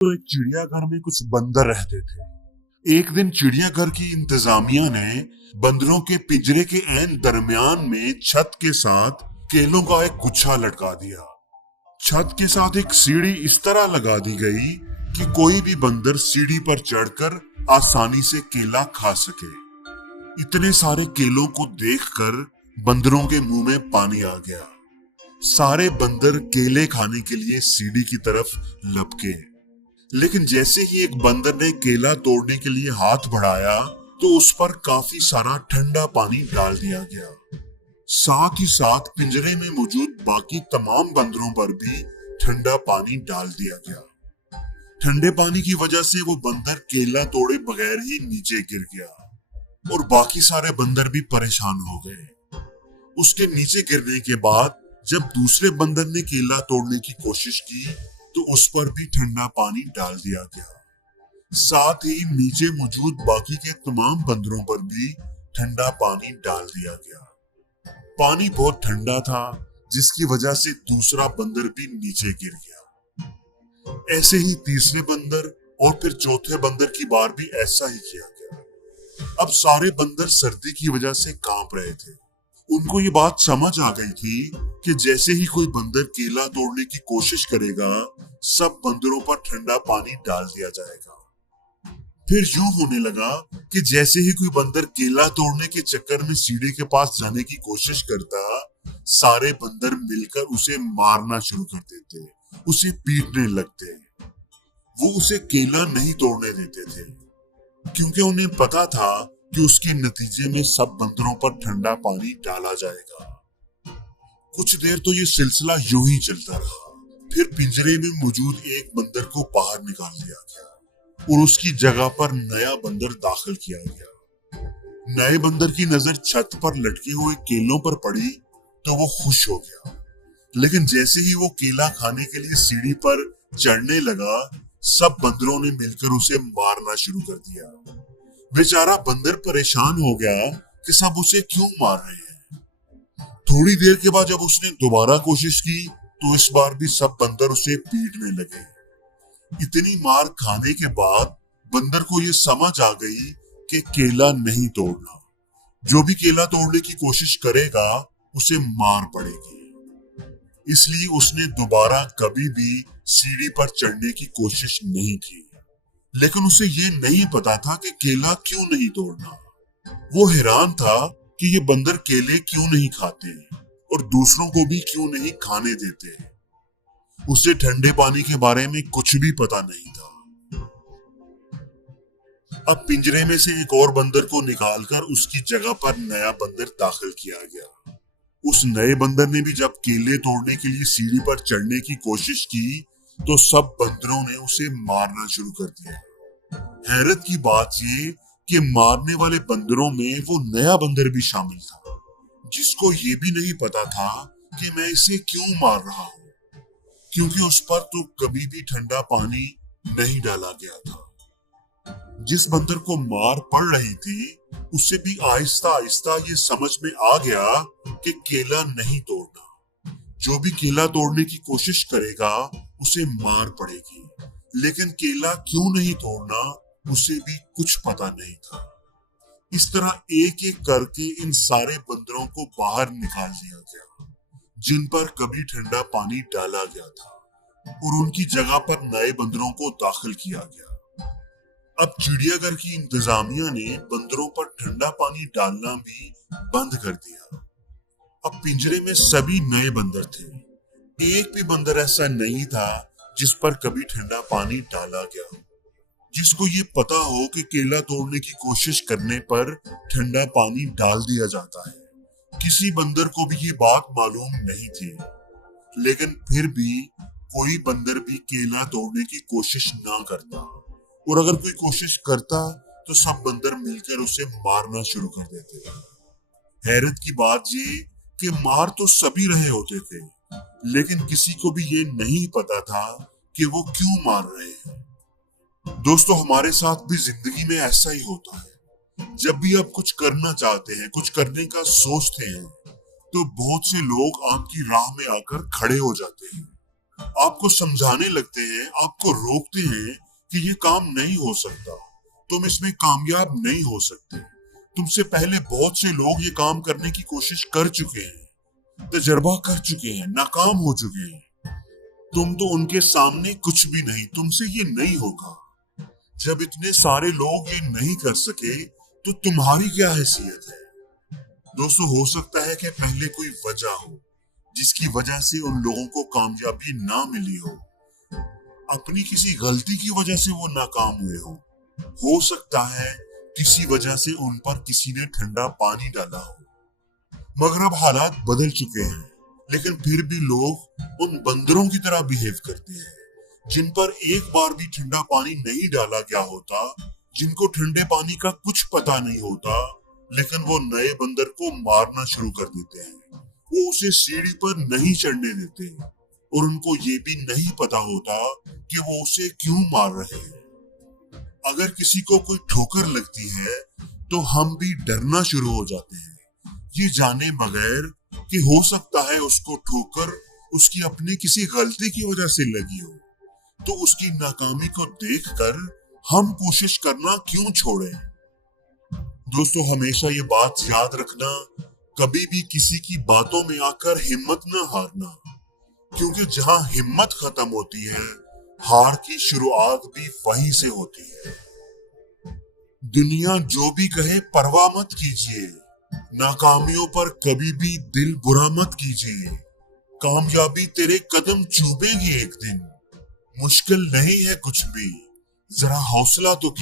तो एक चिड़ियाघर में कुछ बंदर रहते थे। एक दिन चिड़ियाघर की इंतजामिया ने बंदरों के पिंजरे के ऐन दरमियान में छत के साथ केलों का एक गुच्छा लटका दिया। छत के साथ एक सीढ़ी इस तरह लगा दी गई कि कोई भी बंदर सीढ़ी पर चढ़कर आसानी से केला खा सके। इतने सारे केलों को देखकर बंदरों के मुंह में पानी आ गया। सारे बंदर केले खाने के लिए सीढ़ी की तरफ लपके, लेकिन जैसे ही एक बंदर ने केला तोड़ने के लिए हाथ बढ़ाया तो उस पर काफी सारा ठंडा पानी डाल दिया गया। साथ ही साथ पिंजरे में मौजूद बाकी तमाम बंदरों पर भी ठंडा पानी डाल दिया गया। ठंडे पानी की वजह से वो बंदर केला तोड़े बगैर ही नीचे गिर गया और बाकी सारे बंदर भी परेशान हो गए। उसके नीचे गिरने के बाद जब दूसरे बंदर ने केला तोड़ने की कोशिश की तो उस पर भी ठंडा पानी डाल दिया गया। साथ ही नीचे मौजूद बाकी के तमाम बंदरों पर भी ठंडा पानी डाल दिया गया। पानी बहुत ठंडा था, जिसकी वजह से दूसरा बंदर भी नीचे गिर गया। ऐसे ही तीसरे बंदर और फिर चौथे बंदर की बार भी ऐसा ही किया गया। अब सारे बंदर सर्दी की वजह से कांप रहे थे। उनको ये बात समझ आ गई थी कि जैसे ही कोई बंदर केला तोड़ने की कोशिश करेगा, सब बंदरों पर ठंडा पानी डाल दिया जाएगा। फिर यूं होने लगा कि जैसे ही कोई बंदर केला तोड़ने के चक्कर में सीढ़ी के पास जाने की कोशिश करता, सारे बंदर मिलकर उसे मारना शुरू कर देते, उसे पीटने लगते। वो उसे केला नहीं तोड़ने देते थे, क्योंकि उन्हें पता था कि उसके नतीजे में सब बंदरों पर ठंडा पानी डाला जाएगा। कुछ देर तो ये सिलसिला यूं ही चलता रहा। फिर पिंजरे में मौजूद एक बंदर को बाहर निकाल दिया गया और उसकी जगह पर नया बंदर दाखिल किया गया। नए बंदर की नजर छत पर लटके हुए केलों पर पड़ी तो वो खुश हो गया, लेकिन जैसे ही वो केला खाने के लिए सीढ़ी पर चढ़ने लगा, सब बंदरों ने मिलकर उसे मारना शुरू कर दिया। बेचारा बंदर परेशान हो गया कि सब उसे क्यों मार रहे हैं। थोड़ी देर के बाद जब उसने दोबारा कोशिश की तो इस बार भी सब बंदर उसे पीटने लगे। इतनी मार खाने के बाद बंदर को यह समझ आ गई कि केला नहीं तोड़ना। जो भी केला तोड़ने की कोशिश करेगा उसे मार पड़ेगी। इसलिए उसने दोबारा कभी भी सीढ़ी पर चढ़ने की कोशिश नहीं की। लेकिन उसे ये नहीं पता था कि केला क्यों नहीं तोड़ना। वो हैरान था कि ये बंदर केले क्यों नहीं खाते और दूसरों को भी क्यों नहीं खाने देते। उसे ठंडे पानी के बारे में कुछ भी पता नहीं था। अब पिंजरे में से एक और बंदर को निकालकर उसकी जगह पर नया बंदर दाखिल किया गया। उस नए बंदर ने भी जब केले तोड़ने के लिए सीढ़ी पर चढ़ने की कोशिश की तो सब बंदरों ने उसे मारना शुरू कर दिया। हैरत की बात ये कि मारने वाले बंदरों में वो नया बंदर भी शामिल था, जिसको ये भी नहीं पता था कि मैं इसे क्यों मार रहा हूँ, क्योंकि उस पर तो कभी भी ठंडा पानी नहीं डाला गया था। जिस बंदर को मार पड़ रही थी उसे भी आहिस्ता आहिस्ता ये समझ में आ गया कि केला नहीं तोड़ना। जो भी केला तोड़ने की कोशिश करेगा उसे मार पड़ेगी, लेकिन केला क्यों नहीं तोड़ना उसे भी कुछ पता नहीं था। इस तरह एक एक करके इन सारे बंदरों को बाहर निकाल दिया गया जिन पर कभी ठंडा पानी डाला गया था, और उनकी जगह पर नए बंदरों को दाखिल किया गया। अब चिड़ियाघर की इंतजामिया ने बंदरों पर ठंडा पानी डालना भी बंद कर दिया। अब पिंजरे में सभी नए बंदर थे। एक भी बंदर ऐसा नहीं था जिस पर कभी ठंडा पानी डाला गया हो, जिसको ये पता हो कि केला तोड़ने की कोशिश करने पर ठंडा पानी डाल दिया जाता है। किसी बंदर को भी ये बात मालूम नहीं थी, लेकिन फिर भी कोई बंदर भी केला तोड़ने की कोशिश ना करता, और अगर कोई कोशिश करता तो सब बंदर मिलकर उसे मारना शुरू कर देते। हैरत की बात ये कि मार तो सभी रहे होते थे, लेकिन किसी को भी ये नहीं पता था कि वो क्यों मार रहे हैं। दोस्तों, हमारे साथ भी जिंदगी में ऐसा ही होता है। जब भी आप कुछ करना चाहते हैं, कुछ करने का सोचते हैं, तो बहुत से लोग आपकी राह में आकर खड़े हो जाते हैं। आपको समझाने लगते हैं, आपको रोकते हैं कि ये काम नहीं हो सकता, तुम इसमें कामयाब नहीं हो सकते, तुमसे पहले बहुत से लोग ये काम करने की कोशिश कर चुके हैं, तजर्बा कर चुके हैं, नाकाम हो चुके हैं, तुम तो उनके सामने कुछ भी नहीं, तुमसे ये नहीं होगा। जब इतने सारे लोग ये नहीं कर सके तो तुम्हारी क्या हैसियत है? दोस्तों, हो सकता है कि पहले कोई वजह हो जिसकी वजह से उन लोगों को कामयाबी ना मिली हो, अपनी किसी गलती की वजह से वो नाकाम हुए हो सकता है किसी वजह से उन पर किसी ने ठंडा पानी डाला हो, मगर अब हालात बदल चुके हैं, लेकिन फिर भी लोग उन बंदरों की तरह बिहेव करते हैं जिन पर एक बार भी ठंडा पानी नहीं डाला गया होता, जिनको ठंडे पानी का कुछ पता नहीं होता, लेकिन वो नए बंदर को मारना शुरू कर देते हैं। वो उसे सीढ़ी पर नहीं चढ़ने देते और उनको ये भी नहीं पता होता कि वो उसे क्यों मार रहे हैं। अगर किसी को कोई ठोकर लगती है तो हम भी डरना शुरू हो जाते हैं, ये जाने बगैर कि हो सकता है उसको ठोकर उसकी अपनी किसी गलती की वजह से लगी हो, तो उसकी नाकामी को देखकर हम कोशिश करना क्यों छोड़ें? दोस्तों, हमेशा ये बात याद रखना, कभी भी किसी की बातों में आकर हिम्मत न हारना, क्योंकि जहां हिम्मत खत्म होती है, हार की शुरुआत भी वहीं से होती है। दुनिया जो भी कहे परवाह मत कीजिए, नाकामियों पर कभी भी दिल बुरा मत कीजिए, कामयाबी तेरे कदम चूमेगी एक दिन, मुश्किल नहीं है कुछ भी, जरा हौसला तो